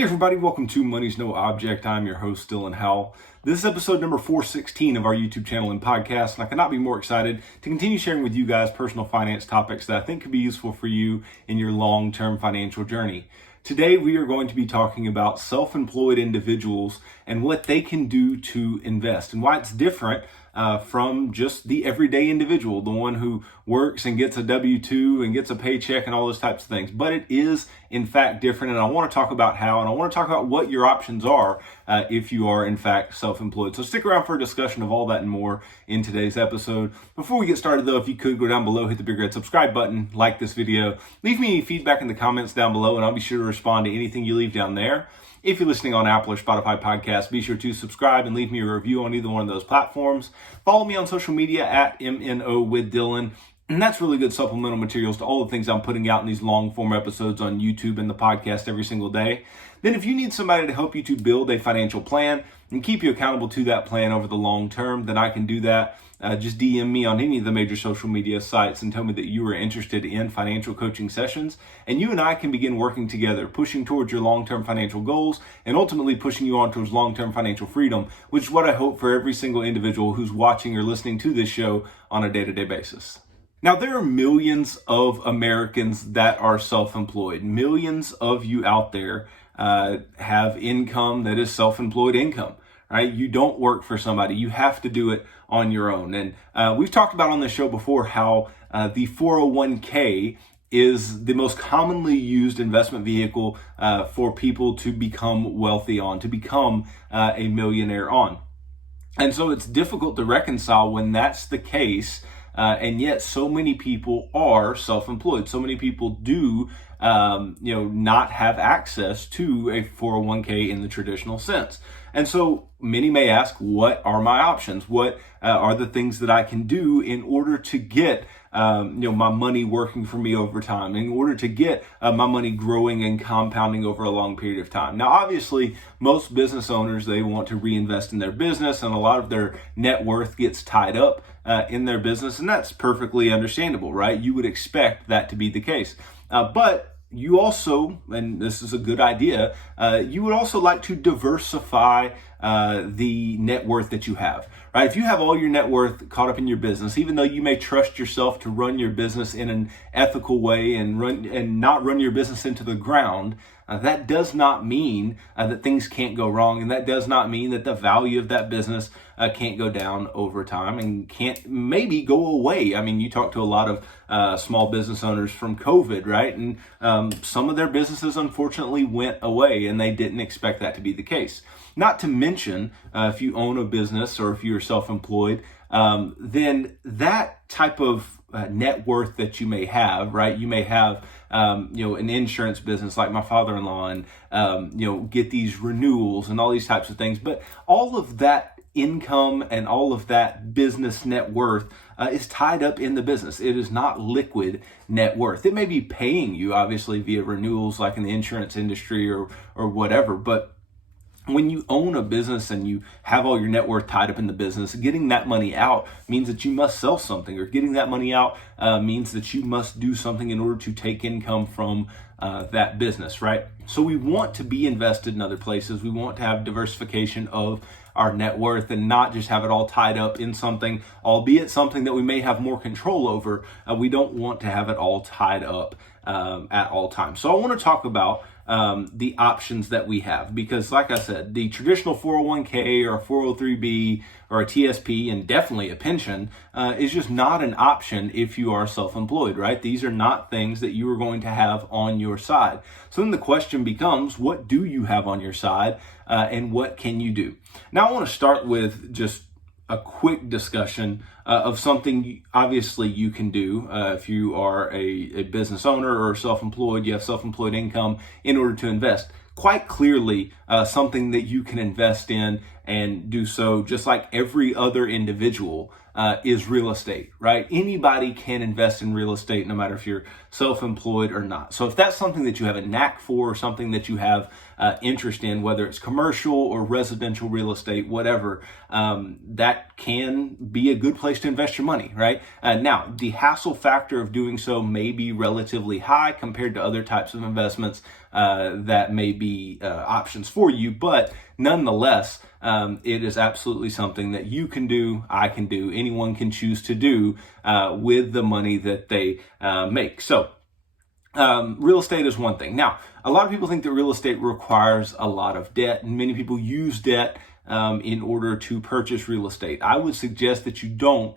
Hey everybody, welcome to Money's No Object. I'm your host, Dylan Howell. This is episode number 416 of our YouTube channel and podcast, and I could not be more excited to continue sharing with you guys personal finance topics that I think could be useful for you in your long-term financial journey. Today, we are going to be talking about self-employed individuals and what they can do to invest and why it's different from just the everyday individual, the one who works and gets a W-2 and gets a paycheck and all those types of things. But it is, in fact, different, and I want to talk about how, and I want to talk about what your options are if you are, in fact, self-employed. So stick around for a discussion of all that and more in today's episode. Before we get started, though, if you could go down below, hit the big red subscribe button, like this video, leave me any feedback in the comments down below, and I'll be sure to respond to anything you leave down there. If you're listening on Apple or Spotify podcasts, be sure to subscribe and leave me a review on either one of those platforms. Follow me on social media at MNO with Dylan. And that's really good supplemental materials to all the things I'm putting out in these long form episodes on YouTube and the podcast every single day. Then if you need somebody to help you to build a financial plan and keep you accountable to that plan over the long term, then I can do that. Just DM me on any of the major social media sites and tell me that you are interested in financial coaching sessions. And you and I can begin working together, pushing towards your long-term financial goals and ultimately pushing you on towards long-term financial freedom, which is what I hope for every single individual who's watching or listening to this show on a day-to-day basis. Now, there are millions of Americans that are self-employed. Millions of you out there have income that is self-employed income, right? You don't work for somebody. You have to do it on your own. And we've talked about on the show before how the 401k is the most commonly used investment vehicle for people to become wealthy on, to become a millionaire on. And so it's difficult to reconcile when that's the case. And yet so many people are self-employed. So many people do, not have access to a 401k in the traditional sense. And so many may ask, what are my options? What are the things that I can do in order to get, my money working for me over time, in order to get my money growing and compounding over a long period of time? Now, obviously, most business owners, they want to reinvest in their business, and a lot of their net worth gets tied up in their business, and that's perfectly understandable, right? You would expect that to be the case. But you also, and this is a good idea, you would also like to diversify the net worth that you have, right? If you have all your net worth caught up in your business, even though you may trust yourself to run your business in an ethical way and not run your business into the ground, that does not mean that things can't go wrong, and that does not mean that the value of that business can't go down over time and can't maybe go away. I mean, you talk to a lot of small business owners from COVID, right? And some of their businesses unfortunately went away, and they didn't expect that to be the case. Not to mention, if you own a business or if you're self-employed, then that type of net worth that you may have, right? You may have, an insurance business like my father-in-law and, get these renewals and all these types of things. But all of that income and all of that business net worth is tied up in the business. It is not liquid net worth. It may be paying you, obviously, via renewals like in the insurance industry or whatever, but when you own a business and you have all your net worth tied up in the business, getting that money out means that you must sell something, or getting that money out means that you must do something in order to take income from that business, right? So we want to be invested in other places. We want to have diversification of our net worth and not just have it all tied up in something, albeit something that we may have more control over. We don't want to have it all tied up at all times. So I want to talk about the options that we have, because like I said, the traditional 401k or a 403b or a TSP, and definitely a pension, is just not an option if you are self-employed, right? These are not things that you are going to have on your side. So then the question becomes, what do you have on your side and what can you do? Now I want to start with just a quick discussion of something obviously you can do if you are a business owner or self-employed, you have self-employed income in order to invest. Quite clearly something that you can invest in and do so just like every other individual is real estate, right? Anybody can invest in real estate, no matter if you're self-employed or not. So if that's something that you have a knack for, or something that you have interest in, whether it's commercial or residential real estate, whatever, that can be a good place to invest your money, right? Now, the hassle factor of doing so may be relatively high compared to other types of investments that may be, be options for you, but nonetheless, it is absolutely something that you can do, I can do, anyone can choose to do with the money that they make. So real estate is one thing. Now, a lot of people think that real estate requires a lot of debt, and many people use debt in order to purchase real estate. I would suggest that you don't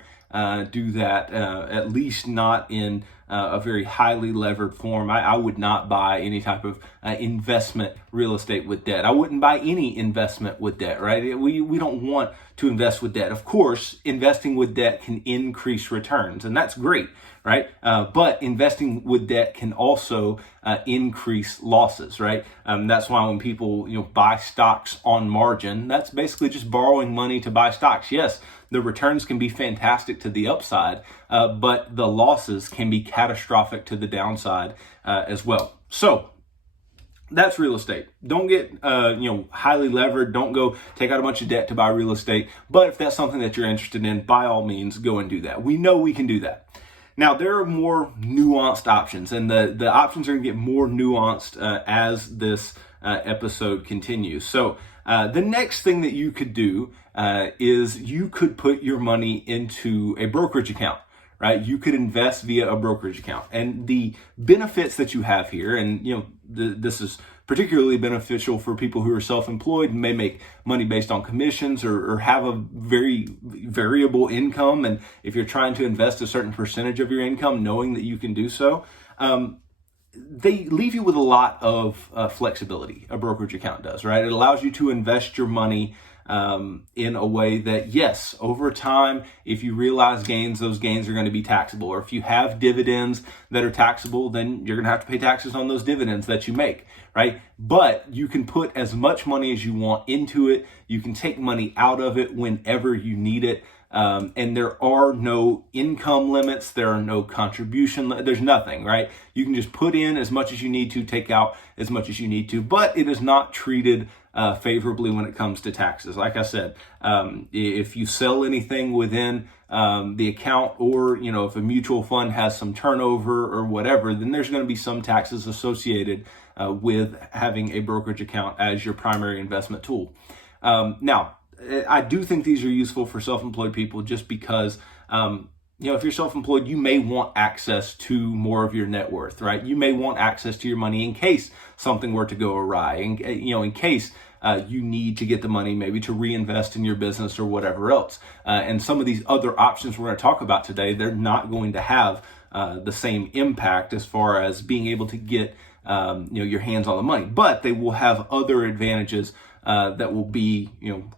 do that, at least not in a very highly levered form. I would not buy any type of investment real estate with debt. I wouldn't buy any investment with debt, right? We don't want to invest with debt. Of course, investing with debt can increase returns, and that's great, right? But investing with debt can also increase losses, right? That's why when people buy stocks on margin, that's basically just borrowing money to buy stocks. Yes, the returns can be fantastic to the upside, but the losses can be catastrophic to the downside as well. So that's real estate. Don't get highly levered. Don't go take out a bunch of debt to buy real estate. But if that's something that you're interested in, by all means, go and do that. We know we can do that. Now, there are more nuanced options, and the options are going to get more nuanced as this episode continues. So the next thing that you could do is you could put your money into a brokerage account, right? You could invest via a brokerage account. And the benefits that you have here, and this is particularly beneficial for people who are self-employed and may make money based on commissions or have a very variable income. And if you're trying to invest a certain percentage of your income, knowing that you can do so, they leave you with a lot of flexibility. A brokerage account does, right? It allows you to invest your money in a way that, yes, over time, if you realize gains, those gains are going to be taxable. Or if you have dividends that are taxable, then you're going to have to pay taxes on those dividends that you make, right? But you can put as much money as you want into it. You can take money out of it whenever you need it. And there are no income limits. There are no contribution. There's nothing, right? You can just put in as much as you need to, take out as much as you need to, but it is not treated favorably when it comes to taxes. Like I said, if you sell anything within the account, or if a mutual fund has some turnover or whatever, then there's going to be some taxes associated with having a brokerage account as your primary investment tool. Now, I do think these are useful for self-employed people just because, if you're self-employed, you may want access to more of your net worth, right? You may want access to your money in case something were to go awry, in case you need to get the money maybe to reinvest in your business or whatever else. And some of these other options we're going to talk about today, they're not going to have the same impact as far as being able to get your hands on the money, but they will have other advantages that will be,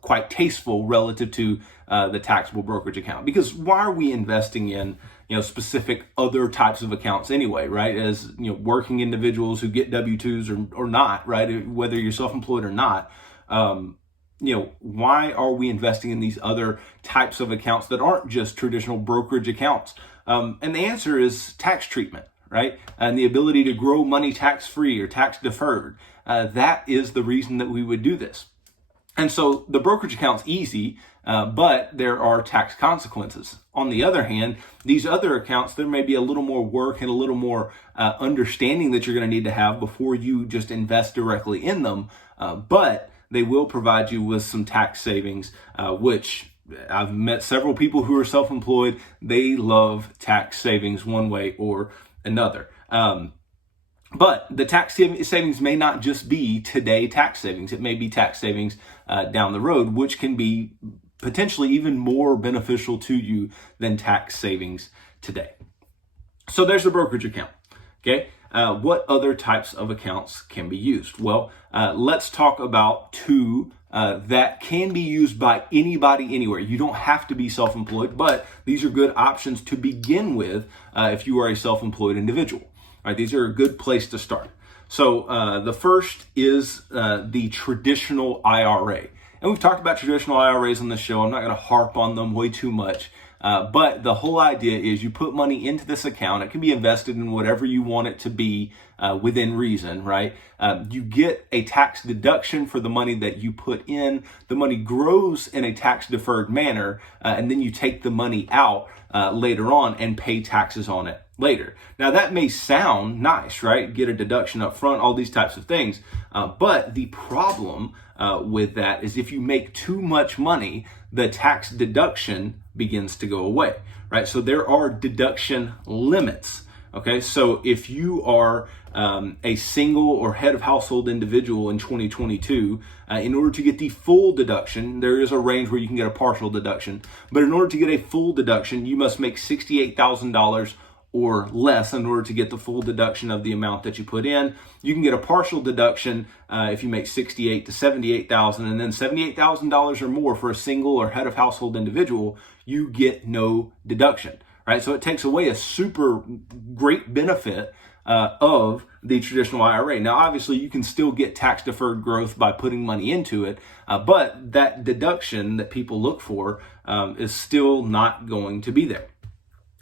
quite tasteful relative to the taxable brokerage account. Because why are we investing in, specific other types of accounts anyway, right? As, working individuals who get W-2s or not, right? Whether you're self-employed or not, why are we investing in these other types of accounts that aren't just traditional brokerage accounts? And the answer is tax treatment, right? And the ability to grow money tax-free or tax-deferred. That is the reason that we would do this. And so the brokerage account's easy, but there are tax consequences. On the other hand, these other accounts, there may be a little more work and a little more understanding that you're going to need to have before you just invest directly in them. But they will provide you with some tax savings, which I've met several people who are self-employed. They love tax savings one way or another. But the tax savings may not just be today tax savings. It may be tax savings down the road, which can be potentially even more beneficial to you than tax savings today. So there's the brokerage account. Okay. What other types of accounts can be used? Well, let's talk about two that can be used by anybody anywhere. You don't have to be self-employed, but these are good options to begin with if you are a self-employed individual. Right, these are a good place to start. So the first is the traditional IRA. And we've talked about traditional IRAs on this show. I'm not going to harp on them way too much. But the whole idea is you put money into this account. It can be invested in whatever you want it to be within reason, right? You get a tax deduction for the money that you put in. The money grows in a tax deferred manner, and then you take the money out later on and pay taxes on it later. Now that may sound nice, right? Get a deduction up front, all these types of things. But the problem with that is if you make too much money, the tax deduction begins to go away, right? So there are deduction limits. Okay, so if you are a single or head of household individual in 2022, in order to get the full deduction, there is a range where you can get a partial deduction. But in order to get a full deduction, you must make $68,000 or less in order to get the full deduction of the amount that you put in. You can get a partial deduction if you make $68,000 to $78,000, and then $78,000 or more for a single or head of household individual, you get no deduction. Right, so it takes away a super great benefit of the traditional IRA. Now, obviously, you can still get tax deferred growth by putting money into it, but that deduction that people look for is still not going to be there.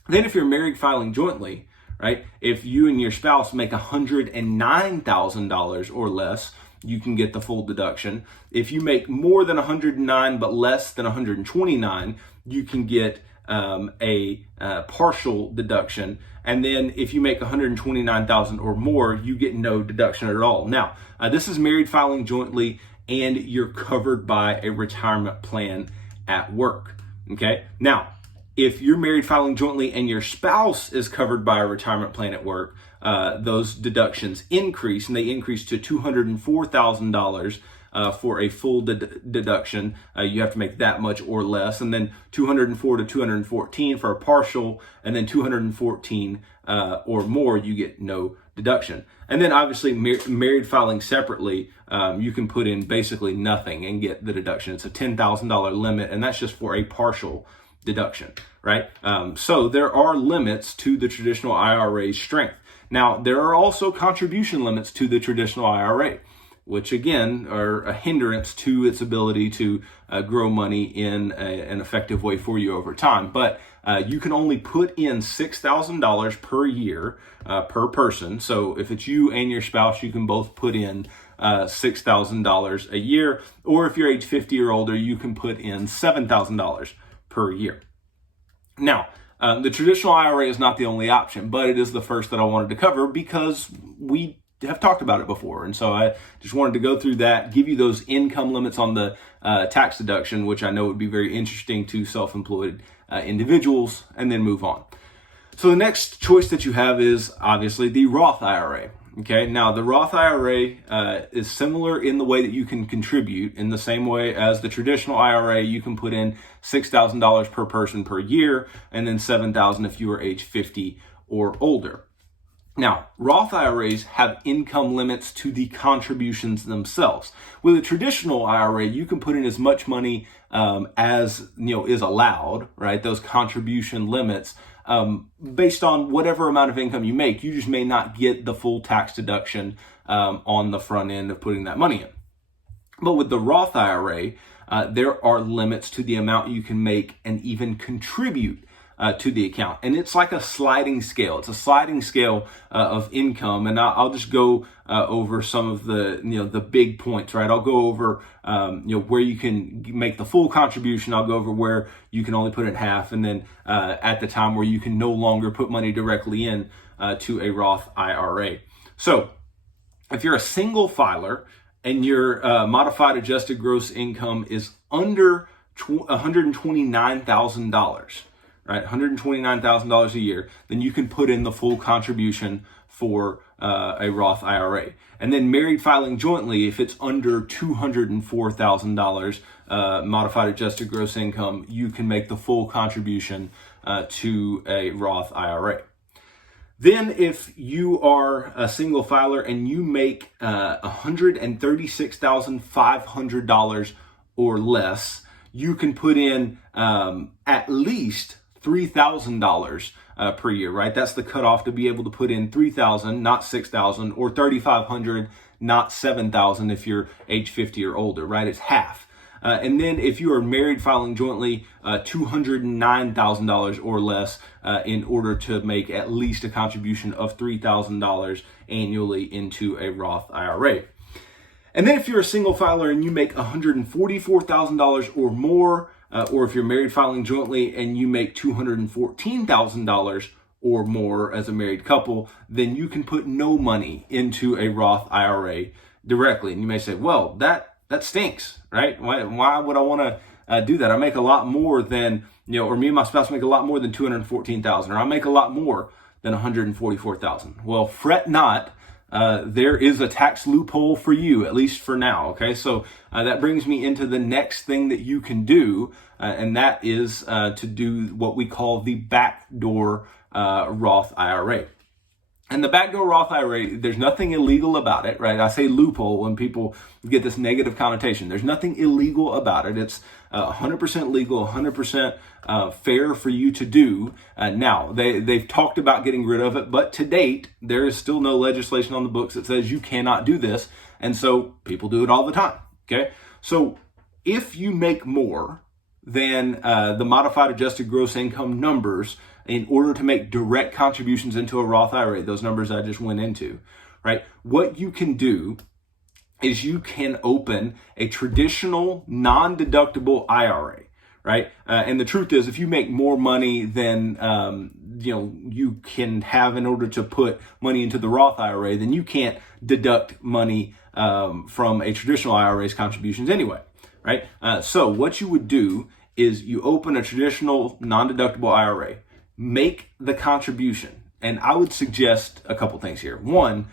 Then, if you're married filing jointly, right, if you and your spouse make $109,000 or less, you can get the full deduction. If you make more than 109 but less than 129, you can get a partial deduction. And then if you make 129,000 or more, you get no deduction at all. Now, this is married filing jointly, and you're covered by a retirement plan at work. Okay. Now, if you're married filing jointly and your spouse is covered by a retirement plan at work, those deductions increase, and they increase to $204,000 for a full deduction. You have to make that much or less, and then 204 to 214 for a partial, and then 214 or more, you get no deduction. And then obviously married filing separately, you can put in basically nothing and get the deduction. It's a $10,000 limit, and that's just for a partial deduction, right? So there are limits to the traditional IRA's strength. Now, there are also contribution limits to the traditional IRA, which again are a hindrance to its ability to grow money in an effective way for you over time. But you can only put in $6,000 per year per person. So if it's you and your spouse, you can both put in $6,000 a year. Or if you're age 50 or older, you can put in $7,000 per year. Now, the traditional IRA is not the only option, but it is the first that I wanted to cover because we have talked about it before. And so I just wanted to go through that, give you those income limits on the tax deduction, which I know would be very interesting to self-employed individuals, and then move on. So the next choice that you have is obviously the Roth IRA. Okay, now the Roth IRA is similar in the way that you can contribute in the same way as the traditional IRA. You can put in $6,000 per person per year, and then $7,000 if you are age 50 or older. Now, Roth IRAs have income limits to the contributions themselves. With a traditional IRA, you can put in as much money as is allowed, right? Those contribution limits based on whatever amount of income you make. You just may not get the full tax deduction on the front end of putting that money in. But with the Roth IRA, there are limits to the amount you can make and even contribute to the account. And it's like a sliding scale. It's a sliding scale of income. And I'll just go over some of the, the big points, right? I'll go over, where you can make the full contribution. I'll go over where you can only put in half. And then at the time where you can no longer put money directly in to a Roth IRA. So if you're a single filer and your modified adjusted gross income is under $129,000, right, $129,000 a year, then you can put in the full contribution for a Roth IRA. And then married filing jointly, if it's under $204,000 modified adjusted gross income, you can make the full contribution to a Roth IRA. Then if you are a single filer and you make $136,500 or less, you can put in at least $3,000 per year, right? That's the cutoff to be able to put in $3,000, not $6,000, or $3,500, not $7,000 if you're age 50 or older, right? It's half. And then if you are married filing jointly, $209,000 or less in order to make at least a contribution of $3,000 annually into a Roth IRA. And then if you're a single filer and you make $144,000 or more, or if you're married filing jointly and you make $214,000 or more as a married couple, then you can put no money into a Roth IRA directly. And you may say, well, that stinks, right? Why would I want to do that? I make a lot more than, or me and my spouse make a lot more than $214,000, or I make a lot more than $144,000. Well, fret not. There is a tax loophole for you, at least for now. Okay, so that brings me into the next thing that you can do, and that is to do what we call the backdoor Roth IRA. And the backdoor Roth IRA, there's nothing illegal about it, right? I say loophole when people get this negative connotation. There's nothing illegal about it. It's 100% legal, 100% fair for you to do. Now, they've talked about getting rid of it, but to date, there is still no legislation on the books that says you cannot do this. And so people do it all the time, okay? So if you make more than the modified adjusted gross income numbers in order to make direct contributions into a Roth IRA, those numbers I just went into, right? What you can do is you can open a traditional non-deductible IRA, right? And the truth is, if you make more money than you can have in order to put money into the Roth IRA, then you can't deduct money from a traditional IRA's contributions anyway, right? So what you would do is you open a traditional non-deductible IRA, make the contribution, and I would suggest a couple things here. One,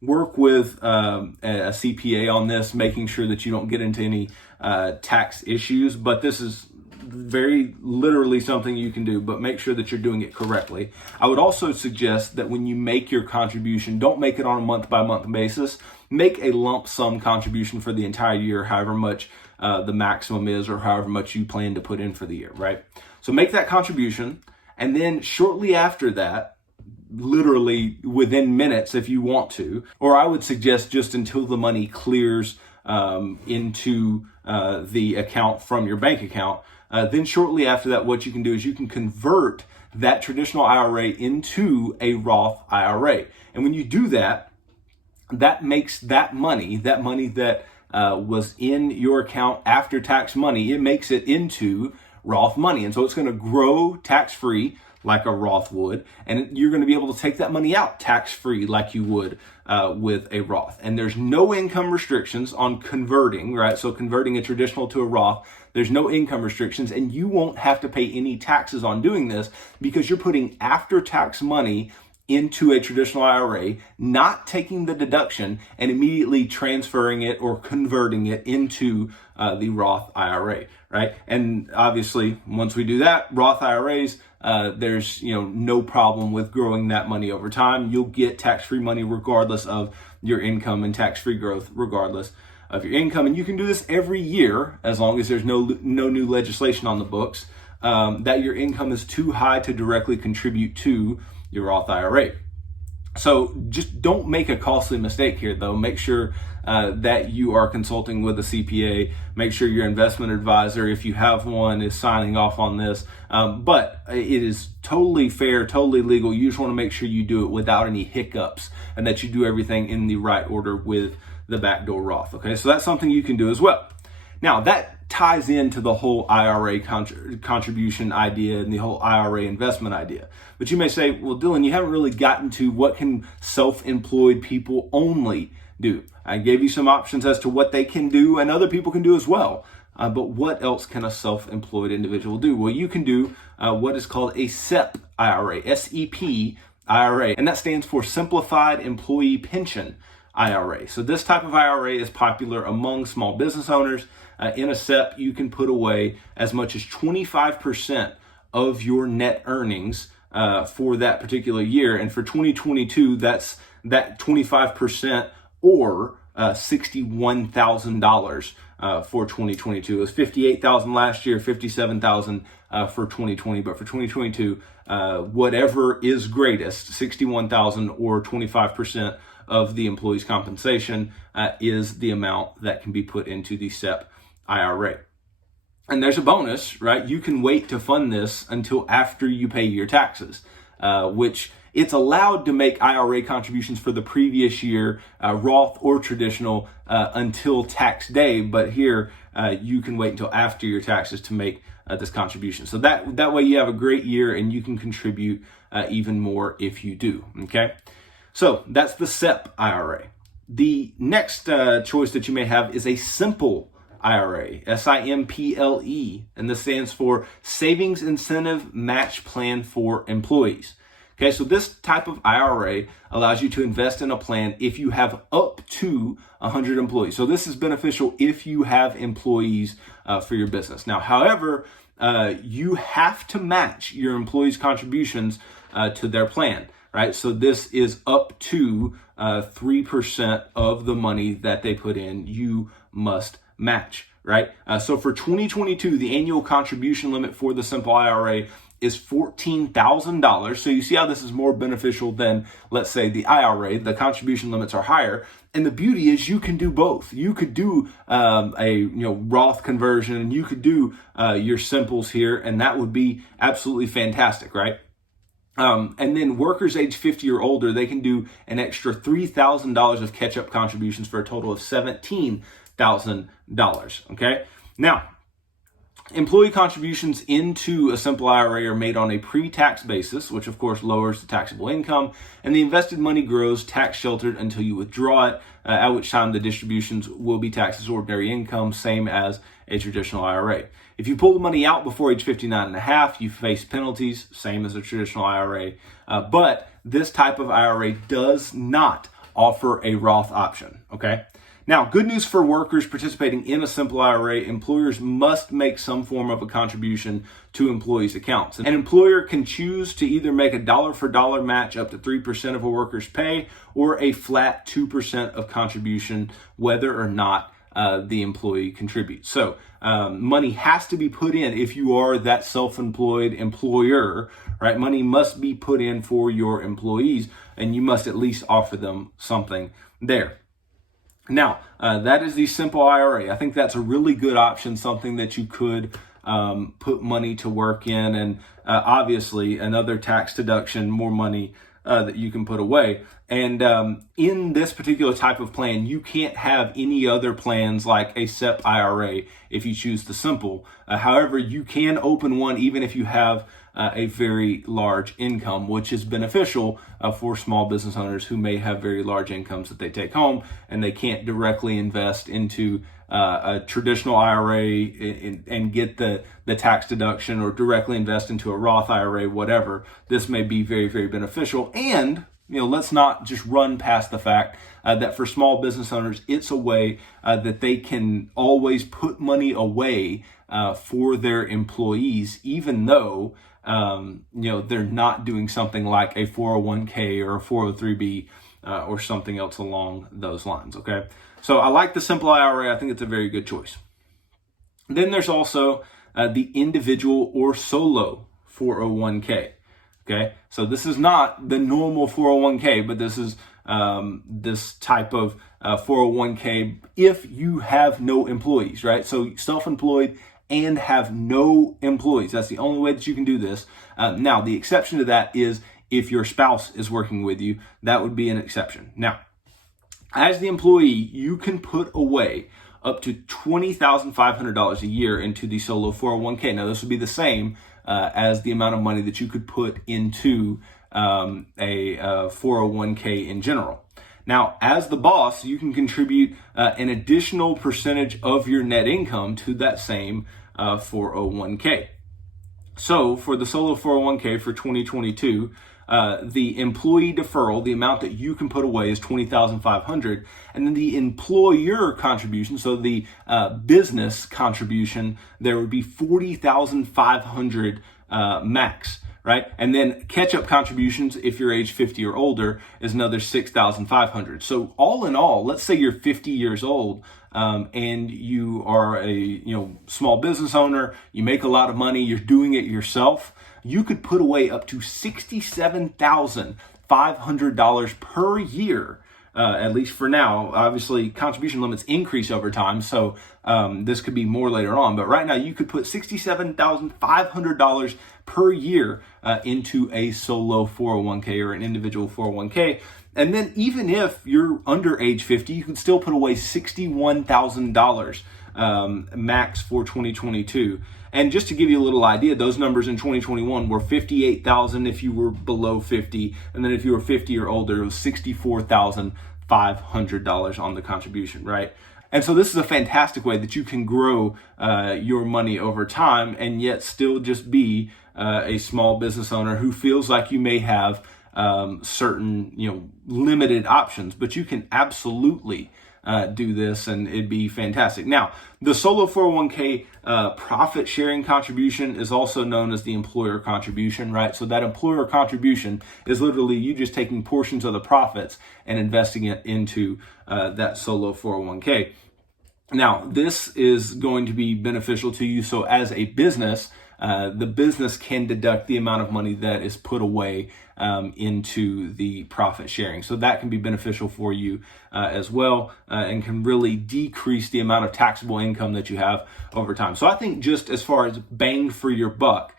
work with a CPA on this, making sure that you don't get into any tax issues, but this is very literally something you can do, but make sure that you're doing it correctly. I would also suggest that when you make your contribution, don't make it on a month-by-month basis. Make a lump sum contribution for the entire year, however much the maximum is, or however much you plan to put in for the year, right? So make that contribution, and then shortly after that, literally within minutes if you want to, or I would suggest just until the money clears into the account from your bank account, then shortly after that, what you can do is you can convert that traditional IRA into a Roth IRA. And when you do that, that makes that money that was in your account after tax money, it makes it into Roth money. And so it's going to grow tax-free like a Roth would, and you're going to be able to take that money out tax-free like you would with a Roth. And there's no income restrictions on converting, right? So converting a traditional to a Roth, there's no income restrictions, and you won't have to pay any taxes on doing this because you're putting after-tax money into a traditional IRA, not taking the deduction and immediately transferring it or converting it into the Roth IRA, right? And obviously, once we do that, Roth IRAs, there's no problem with growing that money over time. You'll get tax-free money regardless of your income, and tax-free growth regardless of your income. And you can do this every year as long as there's no new legislation on the books that your income is too high to directly contribute to your Roth IRA. So just don't make a costly mistake here, though. Make sure that you are consulting with a CPA. Make sure your investment advisor, if you have one, is signing off on this. But it is totally fair, totally legal. You just want to make sure you do it without any hiccups and that you do everything in the right order with the backdoor Roth. Okay, so that's something you can do as well. Now, that ties into the whole IRA contribution idea and the whole IRA investment idea. But you may say, well, Dylan, you haven't really gotten to what can self-employed people only do. I gave you some options as to what they can do and other people can do as well. But what else can a self-employed individual do? Well, you can do what is called a SEP IRA, S-E-P IRA, and that stands for Simplified Employee Pension IRA. So this type of IRA is popular among small business owners. In a SEP, you can put away as much as 25% of your net earnings for that particular year. And for 2022, that's that 25% or $61,000 for 2022. It was $58,000 last year, $57,000 for 2020. But for 2022, whatever is greatest, $61,000 or 25% of the employee's compensation is the amount that can be put into the SEP IRA. And there's a bonus, right? You can wait to fund this until after you pay your taxes, which it's allowed to make IRA contributions for the previous year, Roth or traditional, until tax day. But here, you can wait until after your taxes to make this contribution. So that way you have a great year and you can contribute even more if you do. Okay, so that's the SEP IRA. The next choice that you may have is a simple IRA, SIMPLE, and this stands for Savings Incentive Match Plan for Employees. Okay, so this type of IRA allows you to invest in a plan if you have up to 100 employees. So this is beneficial if you have employees for your business. Now, however, you have to match your employees' contributions to their plan, right? So this is up to 3% of the money that they put in, you must match, right? So for 2022, the annual contribution limit for the simple IRA is $14,000. So you see how this is more beneficial than, let's say, the IRA. The contribution limits are higher. And the beauty is you can do both. You could do a Roth conversion. You could do your simples here, and that would be absolutely fantastic, right? And then workers age 50 or older, they can do an extra $3,000 of catch-up contributions for a total of $17,000, okay? Now, employee contributions into a simple IRA are made on a pre-tax basis, which of course lowers the taxable income, and the invested money grows tax sheltered until you withdraw it, at which time the distributions will be taxed as ordinary income, same as a traditional IRA. If you pull the money out before age 59 and a half, you face penalties, same as a traditional IRA, but this type of IRA does not offer a Roth option, okay? Now, good news for workers participating in a simple IRA, employers must make some form of a contribution to employees' accounts. An employer can choose to either make a dollar for dollar match up to 3% of a worker's pay or a flat 2% of contribution, whether or not the employee contributes. So money has to be put in if you are that self-employed employer, right? Money must be put in for your employees, and you must at least offer them something there. Now, that is the simple IRA. I think that's a really good option, something that you could put money to work in, and obviously another tax deduction, more money that you can put away. And in this particular type of plan, you can't have any other plans like a SEP IRA if you choose the simple. However, you can open one even if you have a very large income, which is beneficial for small business owners who may have very large incomes that they take home and they can't directly invest into a traditional IRA and get the tax deduction, or directly invest into a Roth IRA, whatever. This may be very, very beneficial. And let's not just run past the fact that for small business owners, it's a way that they can always put money away for their employees, even though they're not doing something like a 401k or a 403b or something else along those lines. Okay, so I like the simple IRA. I think it's a very good choice. Then there's also the individual or solo 401k. Okay, so this is not the normal 401k, but this is this type of 401k if you have no employees, right? So self-employed and have no employees. That's the only way that you can do this. Now, the exception to that is if your spouse is working with you, that would be an exception. Now, as the employee, you can put away up to $20,500 a year into the solo 401k. Now, this would be the same as the amount of money that you could put into a 401k in general. Now, as the boss, you can contribute an additional percentage of your net income to that same 401k. So for the solo 401k for 2022, the employee deferral, the amount that you can put away, is $20,500, and then the employer contribution, so the business contribution, there would be $40,500 max. Right? And then catch-up contributions, if you're age 50 or older, is another $6,500. So all in all, let's say you're 50 years old and you are a small business owner, you make a lot of money, you're doing it yourself, you could put away up to $67,500 per year. At least for now. Obviously, contribution limits increase over time, so this could be more later on. But right now, you could put $67,500 per year into a solo 401k or an individual 401k. And then even if you're under age 50, you can still put away $61,000 max for 2022. And just to give you a little idea, those numbers in 2021 were $58,000 if you were below 50, and then if you were 50 or older, it was $64,500 on the contribution, right? And so this is a fantastic way that you can grow your money over time and yet still just be a small business owner who feels like you may have certain, limited options, but you can absolutely do this and it'd be fantastic. Now, the solo 401k profit sharing contribution is also known as the employer contribution, right? So that employer contribution is literally you just taking portions of the profits and investing it into that solo 401k. Now, this is going to be beneficial to you. So as a business, the business can deduct the amount of money that is put away into the profit sharing. So that can be beneficial for you as well and can really decrease the amount of taxable income that you have over time. So I think just as far as bang for your buck,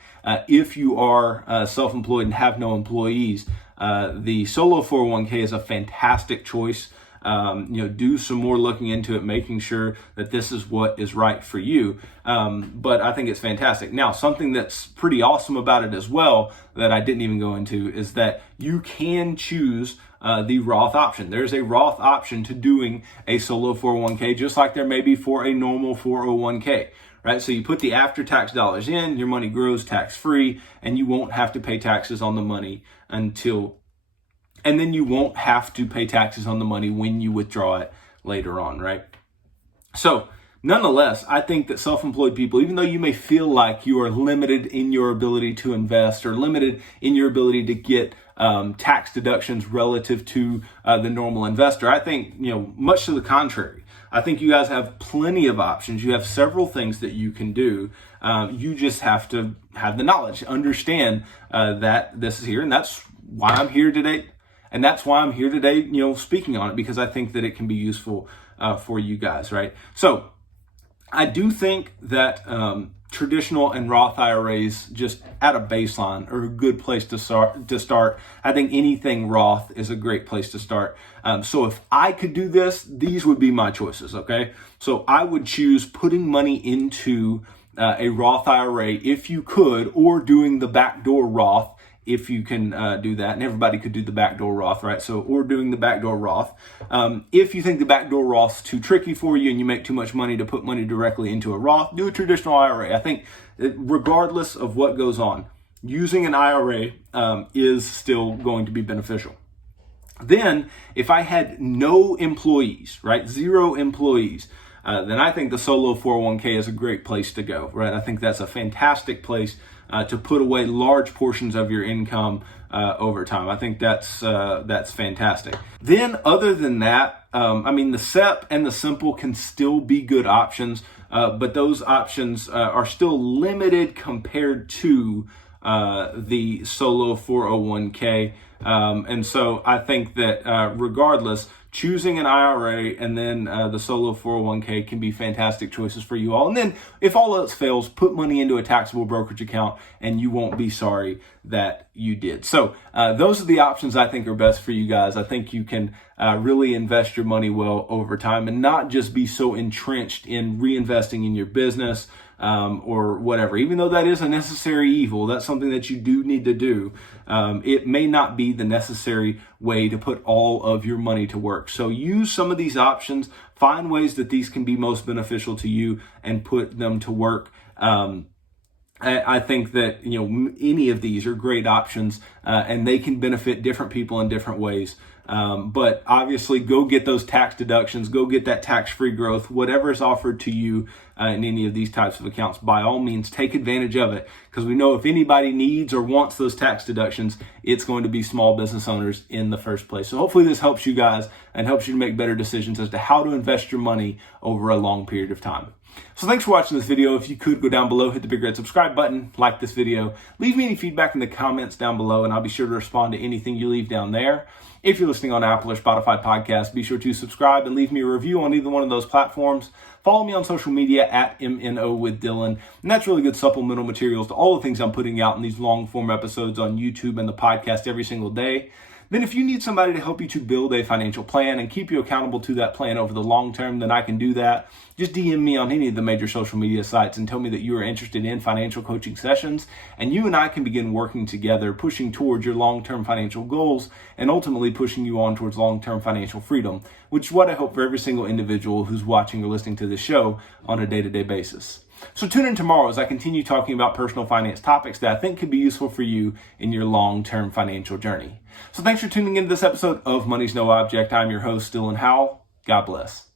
if you are self-employed and have no employees, the solo 401k is a fantastic choice. Do some more looking into it, making sure that this is what is right for you. But I think it's fantastic. Now, something that's pretty awesome about it as well that I didn't even go into is that you can choose the Roth option. There's a Roth option to doing a solo 401k, just like there may be for a normal 401k. Right? So you put the after-tax dollars in, your money grows tax-free, and you won't have to pay taxes on the money and then you won't have to pay taxes on the money when you withdraw it later on, right? So nonetheless, I think that self-employed people, even though you may feel like you are limited in your ability to invest or limited in your ability to get tax deductions relative to the normal investor, I think, much to the contrary. I think you guys have plenty of options. You have several things that you can do. You just have to have the knowledge, understand that this is here, and that's why I'm here today. And that's why I'm here today, speaking on it, because I think that it can be useful for you guys, right? So I do think that traditional and Roth IRAs, just at a baseline, are a good place to start. I think anything Roth is a great place to start. So if I could do this, these would be my choices, okay? So I would choose putting money into a Roth IRA if you could, or doing the backdoor Roth if you can do that. And everybody could do the backdoor Roth, right? So, or doing the backdoor Roth. If you think the backdoor Roth's too tricky for you and you make too much money to put money directly into a Roth, do a traditional IRA. I think regardless of what goes on, using an IRA is still going to be beneficial. Then, if I had no employees, right, 0 employees, then I think the solo 401k is a great place to go, right? I think that's a fantastic place to put away large portions of your income over time. I think that's fantastic. Then, other than that, the SEP and the Simple can still be good options, but those options are still limited compared to the solo 401k. And so I think that regardless, choosing an IRA and then the solo 401k can be fantastic choices for you all. And then if all else fails, put money into a taxable brokerage account and you won't be sorry that you did. So those are the options I think are best for you guys. I think you can really invest your money well over time and not just be so entrenched in reinvesting in your business or whatever. Even though that is a necessary evil, that's something that you do need to do. It may not be the necessary way to put all of your money to work. So use some of these options, find ways that these can be most beneficial to you and put them to work. I think that, any of these are great options and they can benefit different people in different ways. But obviously go get those tax deductions, go get that tax-free growth, whatever is offered to you in any of these types of accounts. By all means, take advantage of it, because we know if anybody needs or wants those tax deductions, it's going to be small business owners in the first place. So hopefully this helps you guys and helps you to make better decisions as to how to invest your money over a long period of time. So thanks for watching this video. If you could go down below, hit the big red subscribe button, like this video, leave me any feedback in the comments down below, and I'll be sure to respond to anything you leave down there. If you're listening on Apple or Spotify podcasts, be sure to subscribe and leave me a review on either one of those platforms. Follow me on social media at MNO with Dylan. And that's really good supplemental materials to all the things I'm putting out in these long form episodes on YouTube and the podcast every single day. Then if you need somebody to help you to build a financial plan and keep you accountable to that plan over the long term, then I can do that. Just DM me on any of the major social media sites and tell me that you are interested in financial coaching sessions, and you and I can begin working together, pushing towards your long-term financial goals and ultimately pushing you on towards long-term financial freedom, which is what I hope for every single individual who's watching or listening to this show on a day-to-day basis. So tune in tomorrow as I continue talking about personal finance topics that I think could be useful for you in your long-term financial journey. So thanks for tuning into this episode of Money's No Object. I'm your host, Dylan Howell. God bless.